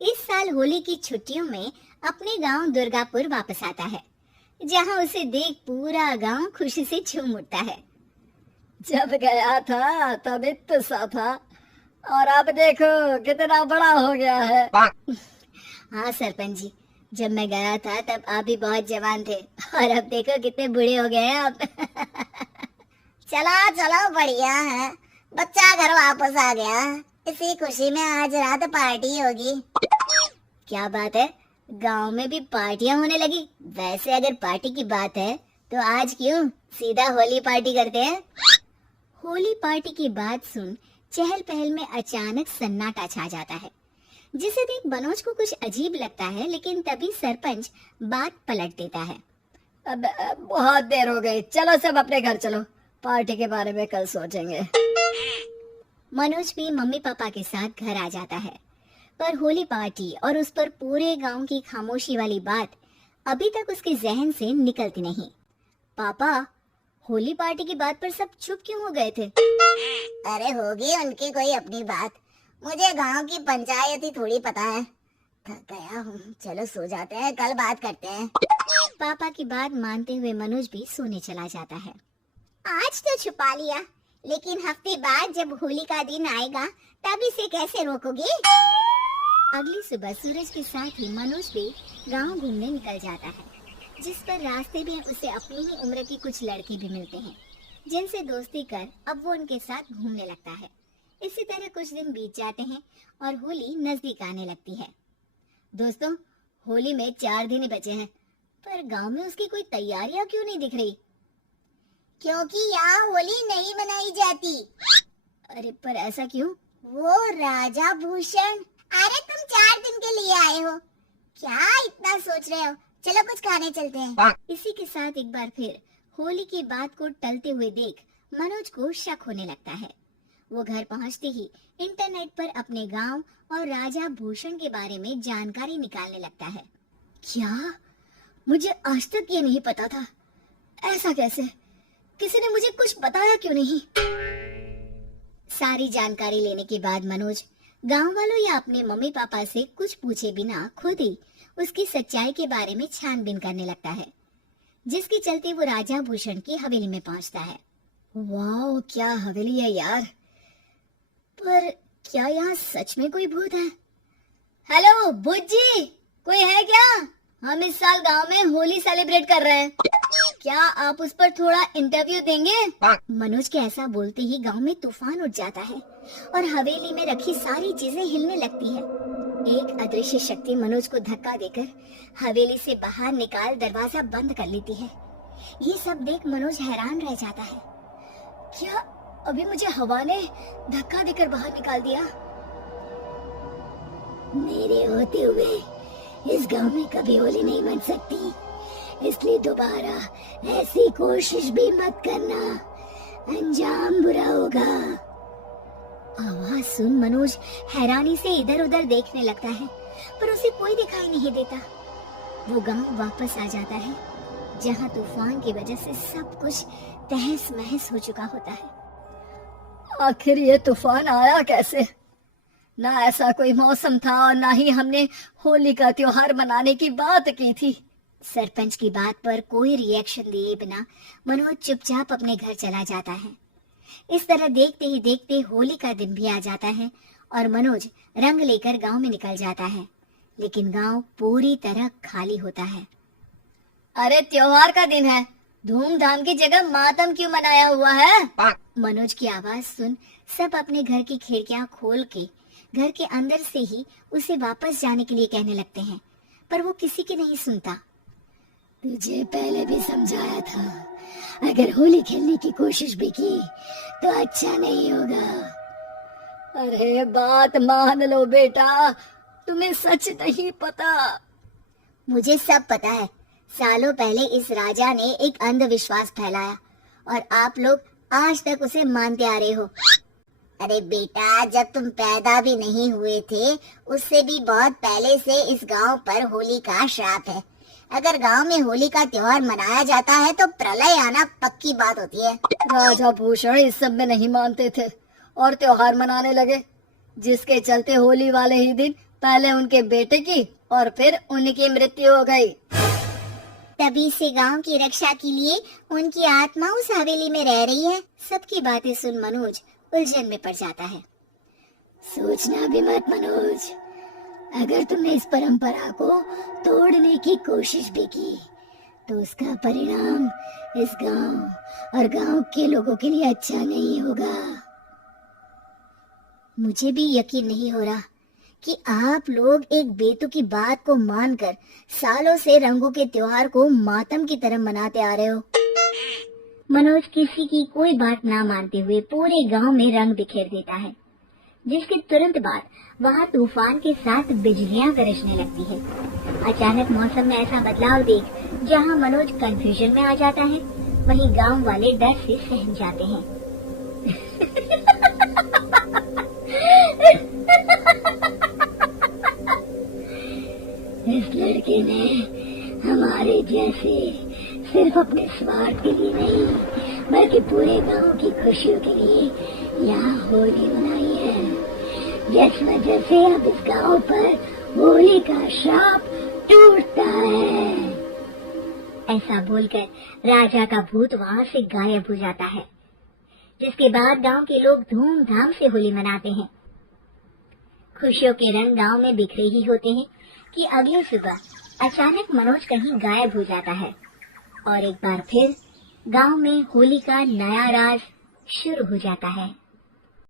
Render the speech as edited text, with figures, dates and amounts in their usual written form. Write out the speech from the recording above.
इस साल होली की छुट्टियों में अपने गांव दुर्गापुर वापस आता है, जहां उसे देख पूरा गांव खुशी से झूम उठता है। जब गया था तब इतना सा था और अब देखो कितना बड़ा हो गया है। हाँ सरपंच जी, जब मैं गया था तब आप भी बहुत जवान थे और अब देखो कितने बूढ़े हो गए हैं आप। चलो चलो बढ़िया है, बच्चा घर वापस आ गया। इसी खुशी में आज रात पार्टी होगी। क्या बात है, गांव में भी पार्टियां होने लगी। वैसे अगर पार्टी की बात है तो आज क्यों सीधा होली पार्टी करते हैं। होली पार्टी की बात सुन चहल पहल में अचानक सन्नाटा छा जाता है, जिसे देख मनोज को कुछ अजीब लगता है, लेकिन तभी सरपंच बात पलट देता है। अब बहुत देर हो गई, चलो सब अपने घर चलो, पार्टी के बारे में कल सोचेंगे। मनोज भी मम्मी पापा के साथ घर आ जाता है, पर होली पार्टी और उस पर पूरे गांव की खामोशी वाली बात अभी तक उसके जहन से निकलती नहीं। पापा, होली पार्टी की बात पर सब चुप क्यों हो गए थे? अरे होगी उनकी कोई अपनी बात, मुझे गांव की पंचायत ही थोड़ी पता है। थक गया हूँ, चलो सो जाते हैं, कल बात करते हैं। पापा की बात मानते हुए मनोज भी सोने चला जाता है। आज तो छुपा लिया, लेकिन हफ्ते बाद जब होली का दिन आएगा तब इसे कैसे रोकोगे? अगली सुबह सूरज के साथ ही मनोज भी गांव घूमने निकल जाता है, जिस पर रास्ते में उसे अपनी ही उम्र की कुछ लड़के भी मिलते हैं, जिनसे दोस्ती कर अब वो उनके साथ घूमने लगता है। इसी तरह कुछ दिन बीत जाते हैं और होली नजदीक आने लगती है। दोस्तों, होली में 4 दिन ही बचे हैं, पर गांव में उसकी कोई तैयारियां क्यों नहीं दिख रही? क्योंकि यहाँ होली नहीं मनाई जाती। अरे पर ऐसा क्यों? वो राजा भूषण, अरे तुम 4 दिन के लिए आए हो, क्या इतना सोच रहे हो? चलो कुछ खाने चलते हैं। इसी के साथ एक बार फिर होली की बात को टलते हुए देख मनोज को शक होने लगता है। वो घर पहुंचते ही इंटरनेट पर अपने गांव और राजा भूषण के बारे में जानकारी निकालने लगता है। क्या? मुझे आज तक ये नहीं पता था। ऐसा कैसे? किसी ने मुझे कुछ बताया क्यों नहीं? सारी जानकारी लेने के बाद मनोज गांव वालों या अपने मम्मी पापा से कुछ पूछे बिना खुद ही उसकी सच्चाई के बारे में छानबीन करने लगता है, जिसके चलते वो राजा भूषण की हवेली में पहुंचता है। वाह, क्या हवेली है यार! पर क्या यहाँ सच में कोई भूत है? हेलो भूत जी, कोई है क्या? हम इस साल गांव में होली सेलिब्रेट कर रहे हैं, क्या आप उस पर थोड़ा इंटरव्यू देंगे? मनोज के ऐसा बोलते ही गांव में तूफान उठ जाता है और हवेली में रखी सारी चीजें हिलने लगती है। एक अदृश्य शक्ति मनोज को धक्का देकर हवेली से बाहर निकाल दरवाजा बंद कर लेती है। ये सब देख मनोज हैरान रह जाता है। क्या अभी मुझे हवा ने धक्का देकर बाहर निकाल दिया? मेरे होते हुए इस गांव में कभी होली नहीं मन सकती, इसलिए दोबारा ऐसी कोशिश भी मत करना, अंजाम बुरा होगा। आवाज सुन मनोज हैरानी से इधर उधर देखने लगता है, पर उसे कोई दिखाई नहीं देता। वो गांव वापस आ जाता है, जहां तूफान की वजह से सब कुछ तहस महस हो चुका होता है। आखिर ये तूफान आया कैसे? ना ऐसा कोई मौसम था और ना ही हमने होली का त्योहार मनाने की बात की थी। सरपंच की बात पर कोई रिएक्शन दिए बिना मनोज चुपचाप अपने घर चला जाता है। इस तरह देखते ही देखते होली का दिन भी आ जाता है और मनोज रंग लेकर गांव में निकल जाता है, लेकिन गांव पूरी तरह खाली होता है। अरे त्योहार का दिन है, धूमधाम की जगह मातम क्यों मनाया हुआ है? मनोज की आवाज सुन सब अपने घर की खिड़कियां खोल के घर के अंदर से ही उसे वापस जाने के लिए कहने लगते हैं, पर वो किसी की नहीं सुनता। तुझे पहले भी समझाया था, अगर होली खेलने की कोशिश भी की तो अच्छा नहीं होगा। अरे बात मान लो बेटा, तुम्हें सच नहीं पता। मुझे सब पता है, सालों पहले इस राजा ने एक अंधविश्वास फैलाया और आप लोग आज तक उसे मानते आ रहे हो। अरे बेटा, जब तुम पैदा भी नहीं हुए थे उससे भी बहुत पहले से इस गांव पर होली का श्राप है। अगर गांव में होली का त्योहार मनाया जाता है तो प्रलय आना पक्की बात होती है। राजा भूषण इस सब में नहीं मानते थे और त्योहार मनाने लगे, जिसके चलते होली वाले ही दिन पहले उनके बेटे की और फिर उनकी मृत्यु हो गई। तभी से गांव की रक्षा के लिए उनकी आत्मा उस हवेली में रह रही है। सबकी बातें सुन मनोज उलझन में पड़ जाता है। सोचना भी मत मनोज, अगर तुमने इस परंपरा को तोड़ने की कोशिश भी की तो उसका परिणाम इस गांव और गांव के लोगों के लिए अच्छा नहीं होगा। मुझे भी यकीन नहीं हो रहा कि आप लोग एक बेतुकी बात को मानकर सालों से रंगों के त्योहार को मातम की तरह मनाते आ रहे हो। मनोज किसी की कोई बात ना मानते हुए पूरे गांव में रंग बिखेर देता है, जिसके तुरंत बाद वहां तूफान के साथ बिजलियां गरजने लगती है। अचानक मौसम में ऐसा बदलाव देख जहां मनोज कंफ्यूजन में आ जाता है, वहीं गांव वाले डर से सहम जाते हैं। इस लड़के ने हमारे जैसे सिर्फ अपने स्वार्थ के लिए नहीं बल्कि पूरे गांव की खुशियों के लिए यहाँ होली मनाई है, जिस वजह से अब इस गांव पर होली का श्राप टूटता है। ऐसा बोलकर राजा का भूत वहाँ से गायब हो जाता है, जिसके बाद गांव के लोग धूमधाम से होली मनाते हैं। खुशियों के रंग गांव में बिखरे ही होते हैं कि अगली सुबह अचानक मनोज कहीं गायब हो जाता है और एक बार फिर गांव में होली का नया राज शुरू हो जाता है।